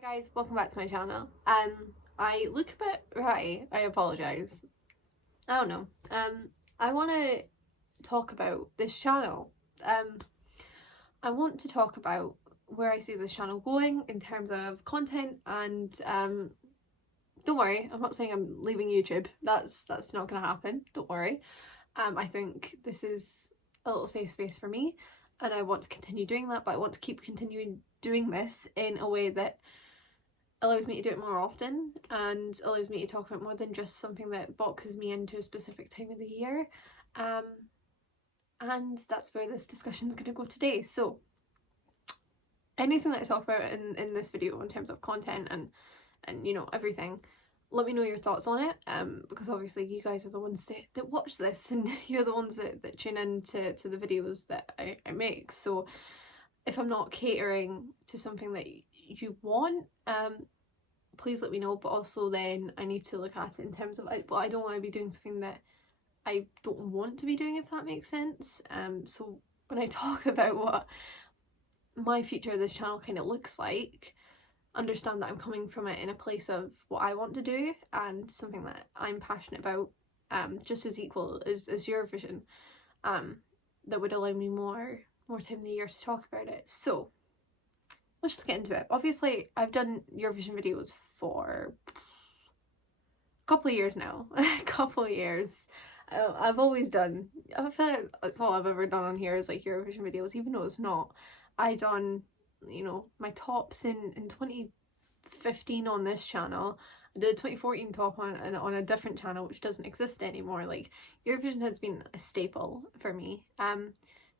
Guys, welcome back to my channel. I look a bit ratty, I apologise. I don't know. I want to talk about this channel. I want to talk about where I see this channel going in terms of content and don't worry, I'm not saying I'm leaving YouTube. That's not going to happen, don't worry. I think this is a little safe space for me and I want to continue doing that, but I want to keep continuing doing this in a way that allows me to do it more often and allows me to talk about more than just something that boxes me into a specific time of the year. And that's where this discussion is going to go today. So anything that I talk about in this video in terms of content and you know, everything, let me know your thoughts on it, because obviously you guys are the ones that watch this and you're the ones that tune in to the videos that I make. So if I'm not catering to something that you want, please let me know, but also then I need to look at it in terms of, I don't want to be doing something that I don't want to be doing, if that makes sense. So when I talk about what my future of this channel kind of looks like, understand that I'm coming from it in a place of what I want to do and something that I'm passionate about, just as equal as your vision, that would allow me more time in the year to talk about it. So let's just get into it. Obviously I've done Eurovision videos for a couple of years now. A couple of years. I've always done, I feel like that's all I've ever done on here is like Eurovision videos, even though it's not. I done, you know, my tops in 2015 on this channel. I did a 2014 top on a different channel which doesn't exist anymore. Like, Eurovision has been a staple for me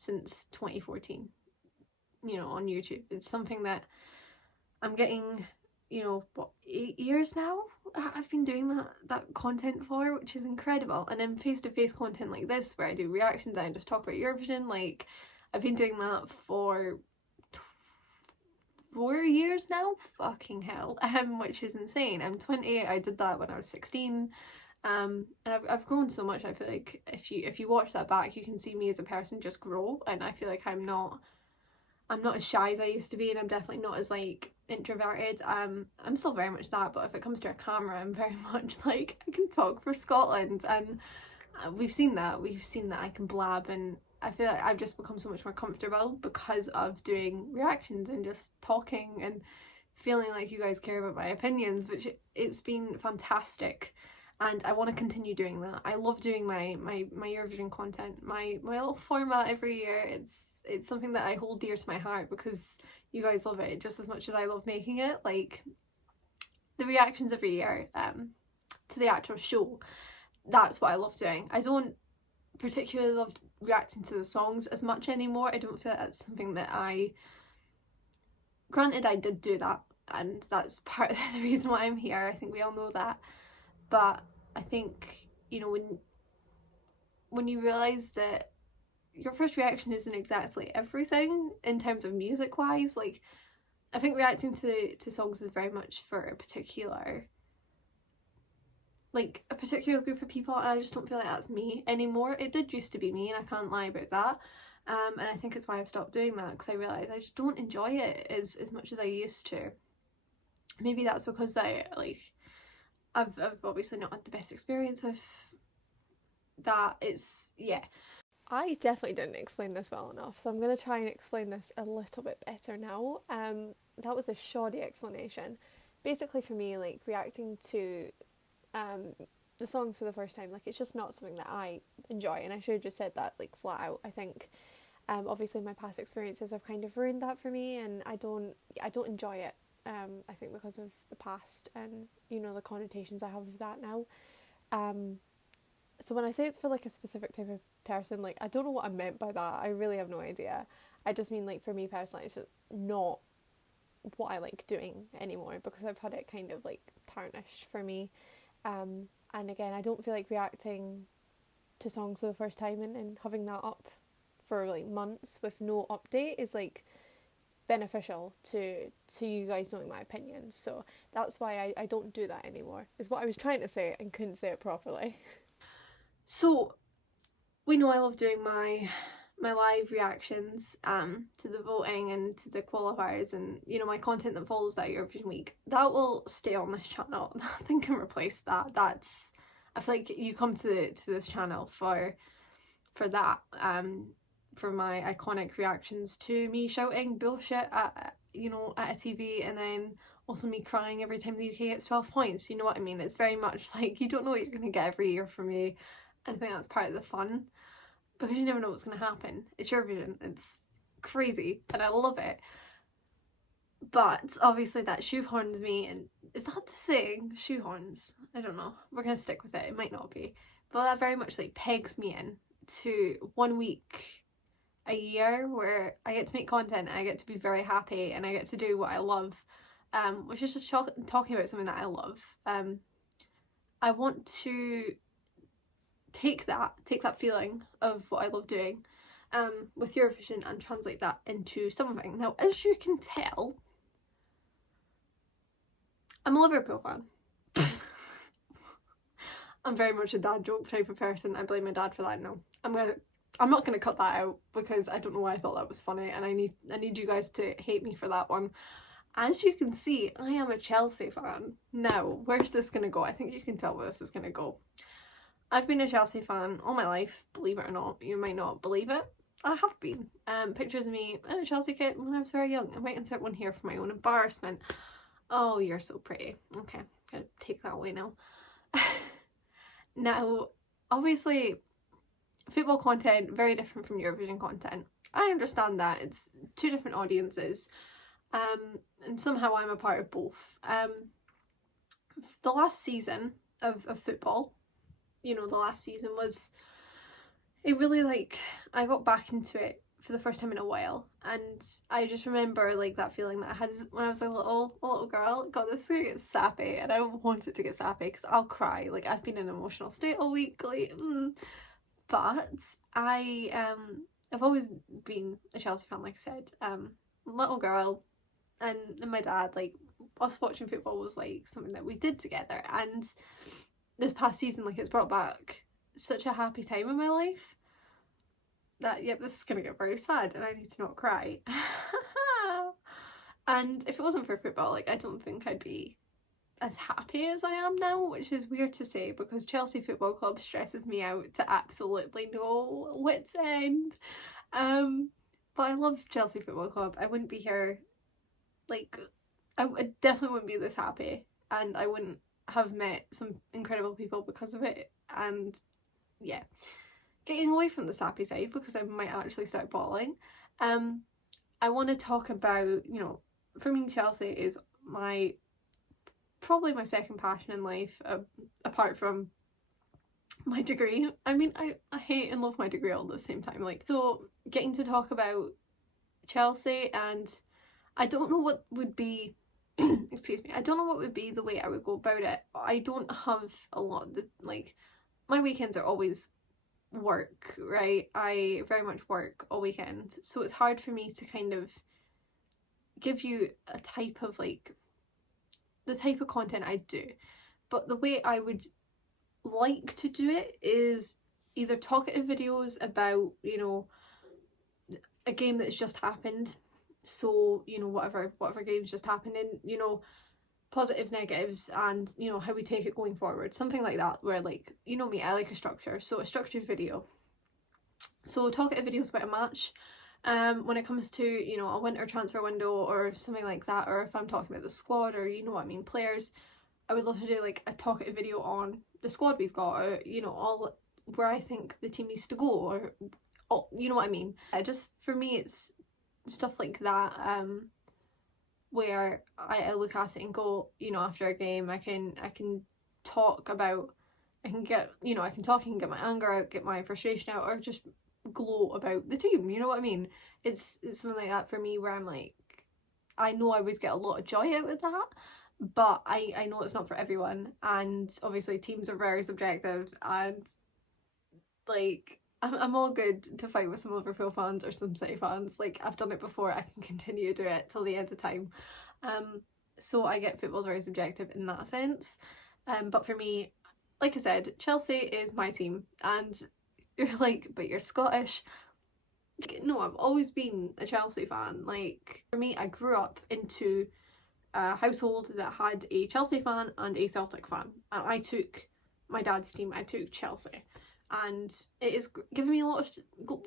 since 2014, you know, on YouTube. It's something that I'm getting, you know, what, 8 years now I've been doing that content for, which is incredible. And then face-to-face content like this where I do reactions and I just talk about Eurovision, like I've been doing that for 4 years now, fucking hell, which is insane. I'm 28, I did that when I was 16, and I've grown so much. I feel like if you watch that back, you can see me as a person just grow, and I feel like I'm not as shy as I used to be, and I'm definitely not as like introverted. I'm still very much that, but if it comes to a camera, I'm very much like, I can talk for Scotland, and we've seen that I can blab, and I feel like I've just become so much more comfortable because of doing reactions and just talking and feeling like you guys care about my opinions, which it's been fantastic. And I want to continue doing that. I love doing my Eurovision content, my little format every year. It's something that I hold dear to my heart because you guys love it just as much as I love making it. Like, the reactions every year to the actual show, that's what I love doing. I don't particularly love reacting to the songs as much anymore. I don't feel like that's something that granted I did do that and that's part of the reason why I'm here. I think we all know that. But I think, you know, when you realise that your first reaction isn't exactly everything in terms of music wise, like, I think reacting to songs is very much for a particular group of people, and I just don't feel like that's me anymore. It did used to be me, and I can't lie about that. And I think it's why I've stopped doing that, because I realised I just don't enjoy it as much as I used to. Maybe that's because I've obviously not had the best experience with that. I definitely didn't explain this well enough, so I'm going to try and explain this a little bit better now. That was a shoddy explanation. Basically for me, like, reacting to the songs for the first time, like, it's just not something that I enjoy, and I should have just said that, like, flat out. I think obviously my past experiences have kind of ruined that for me, and I don't enjoy it. I think because of the past and, you know, the connotations I have of that now. So when I say it's for like a specific type of person, like, I don't know what I meant by that. I really have no idea. I just mean, like, for me personally, it's just not what I like doing anymore because I've had it kind of like tarnished for me. And again, I don't feel like reacting to songs for the first time and having that up for like months with no update is like beneficial to you guys knowing my opinions. So that's why I don't do that anymore, is what I was trying to say and couldn't say it properly. So we know I love doing my my live reactions to the voting and to the qualifiers, and you know, my content that follows that Eurovision week, that will stay on this channel. Nothing can replace that. That's, I feel like you come to this channel for that, for my iconic reactions to me shouting bullshit at, you know, at a TV, and then also me crying every time the UK gets 12 points. You know what I mean? It's very much like, you don't know what you're gonna get every year from me, and I think that's part of the fun, because you never know what's gonna happen. It's Eurovision, it's crazy, and I love it. But obviously that shoehorns me, and is that the saying? Shoehorns? I don't know. We're gonna stick with it. It might not be. But that very much like pegs me in to 1 week a year where I get to make content, and I get to be very happy, and I get to do what I love, which is just talking about something that I love. I want to take that feeling of what I love doing with Eurovision and translate that into something. Now, as you can tell, I'm a Liverpool fan. I'm very much a dad joke type of person. I blame my dad for that now. I'm not gonna cut that out because I don't know why I thought that was funny, and I need you guys to hate me for that one. As you can see, I am a Chelsea fan. Now, where's this gonna go? I think you can tell where this is gonna go. I've been a Chelsea fan all my life, believe it or not. You might not believe it. I have been. Pictures of me in a Chelsea kit when I was very young. I might insert one here for my own embarrassment. Oh, you're so pretty. Okay, gotta take that away now. Now, obviously, football content, very different from Eurovision content. I understand that. It's two different audiences. And somehow I'm a part of both. The last season of football, you know, the last season was, it really, like, I got back into it for the first time in a while, and I just remember like that feeling that I had when I was a little girl. God, this is gonna get sappy, and I don't want it to get sappy because I'll cry. Like, I've been in an emotional state all week, like, but I've always been a Chelsea fan, like I said. Little girl, and my dad, like, us watching football was like something that we did together, and this past season, like, it's brought back such a happy time in my life that, yep, this is gonna get very sad and I need to not cry. And if it wasn't for football, like, I don't think I'd be as happy as I am now, which is weird to say because Chelsea Football Club stresses me out to absolutely no wit's end. But I love Chelsea Football Club. I wouldn't be here, like, I definitely wouldn't be this happy, and I wouldn't have met some incredible people because of it. And yeah, getting away from the sappy side because I might actually start bawling, I want to talk about, you know, for me, Chelsea is probably my second passion in life, apart from my degree. I mean, I hate and love my degree all at the same time. Like, so getting to talk about Chelsea, and I don't know what would be excuse me, I don't know what would be the way I would go about it. I don't have a lot that, like, my weekends are always work, right? I very much work all weekend, so it's hard for me to kind of give you a type of, like, the type of content I do. But the way I would like to do it is either talkative videos about, you know, a game that's just happened. So, you know, whatever game's just happened, and, you know, positives, negatives, and, you know, how we take it going forward. Something like that, where, like, you know me, I like a structure. So a structured video. So talkative videos about a match. When it comes to, you know, a winter transfer window or something like that, or if I'm talking about the squad, or, you know what I mean, players, I would love to do like a talkative video on the squad we've got, or, you know, all where I think the team needs to go, or you know what I mean. Just for me, it's stuff like that, where I look at it and go, you know, after a game, I can talk about, I can get my anger out, get my frustration out, or just gloat about the team, you know what I mean. It's something like that for me, where I'm like, I know I would get a lot of joy out of that, but I know it's not for everyone, and obviously teams are very subjective, and, like, I'm all good to fight with some Liverpool fans or some City fans. Like, I've done it before, I can continue to do it till the end of time. So I get football's very subjective in that sense. But for me, like I said, Chelsea is my team, and you're like, but you're Scottish. No, I've always been a Chelsea fan. Like, for me, I grew up into a household that had a Chelsea fan and a Celtic fan, and I took my dad's team, I took Chelsea, and it has given me a lot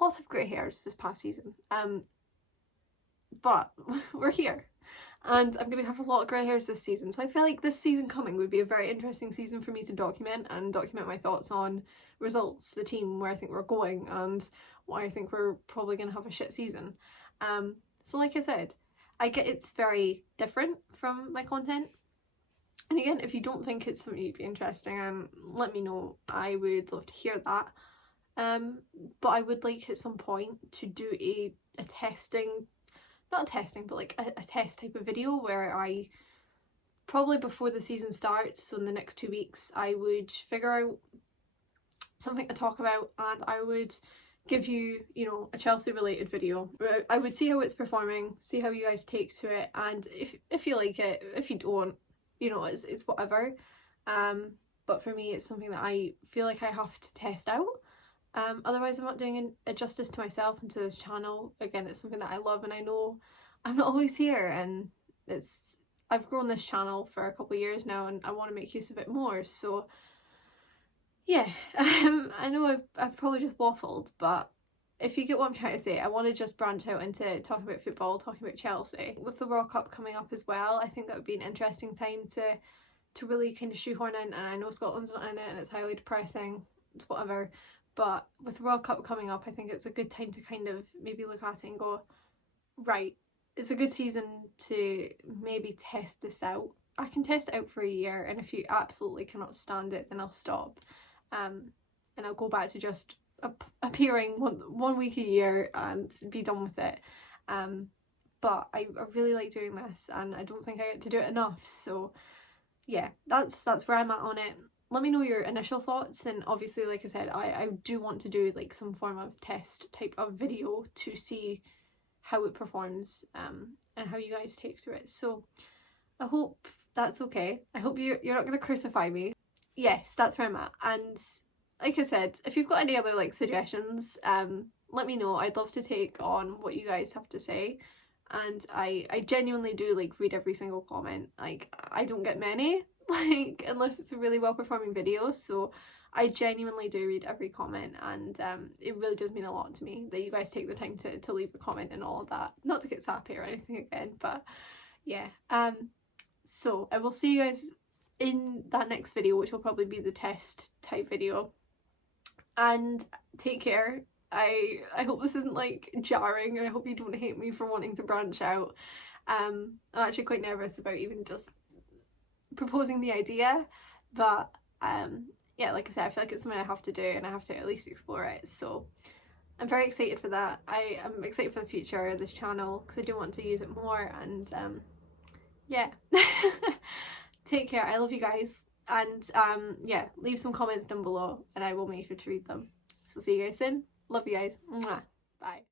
of grey hairs this past season. But we're here, and I'm gonna have a lot of grey hairs this season, so I feel like this season coming would be a very interesting season for me to document my thoughts on results, the team, where I think we're going, and why I think we're probably gonna have a shit season. So like I said, I get it's very different from my content. And again, if you don't think it's something you'd be interesting in, let me know. I would love to hear that. But I would like at some point to do a testing, not a testing, but like a test type of video where I, probably before the season starts, so in the next 2 weeks, I would figure out something to talk about, and I would give you, you know, a Chelsea related video. I would see how it's performing, see how you guys take to it, and if you like it, if you don't, you know, it's whatever. But for me, it's something that I feel like I have to test out. Otherwise I'm not doing a justice to myself and to this channel. Again, it's something that I love, and I know I'm not always here, and I've grown this channel for a couple of years now, and I want to make use of it more. So yeah, I know I've probably just waffled, but if you get what I'm trying to say, I want to just branch out into talking about football, talking about Chelsea. With the World Cup coming up as well, I think that would be an interesting time to really kind of shoehorn in, and I know Scotland's not in it and it's highly depressing, it's whatever, but with the World Cup coming up, I think it's a good time to kind of maybe look at it and go, right, it's a good season to maybe test this out. I can test it out for a year, and if you absolutely cannot stand it, then I'll stop. And I'll go back to just appearing one week a year and be done with it. But I really like doing this, and I don't think I get to do it enough. So yeah, that's where I'm at on it. Let me know your initial thoughts, and obviously, like I said, I do want to do like some form of test type of video to see how it performs, and how you guys take to it. So I hope that's okay. I hope you're not going to crucify me. Yes, that's where I'm at. And like I said, if you've got any other like suggestions, let me know. I'd love to take on what you guys have to say. And I genuinely do like read every single comment. Like, I don't get many, like, unless it's a really well performing video. So I genuinely do read every comment, and it really does mean a lot to me that you guys take the time to leave a comment and all of that. Not to get sappy or anything again, but yeah. So I will see you guys in that next video, which will probably be the test type video, and take care. I hope this isn't like jarring, and I hope you don't hate me for wanting to branch out. I'm actually quite nervous about even just proposing the idea, but yeah, like I said, I feel like it's something I have to do, and I have to at least explore it. So I'm very excited for that. I am excited for the future of this channel because I do want to use it more, and yeah. Take care. I love you guys, and yeah, leave some comments down below and I will make sure to read them. So see you guys soon. Love you guys. Mwah. Bye.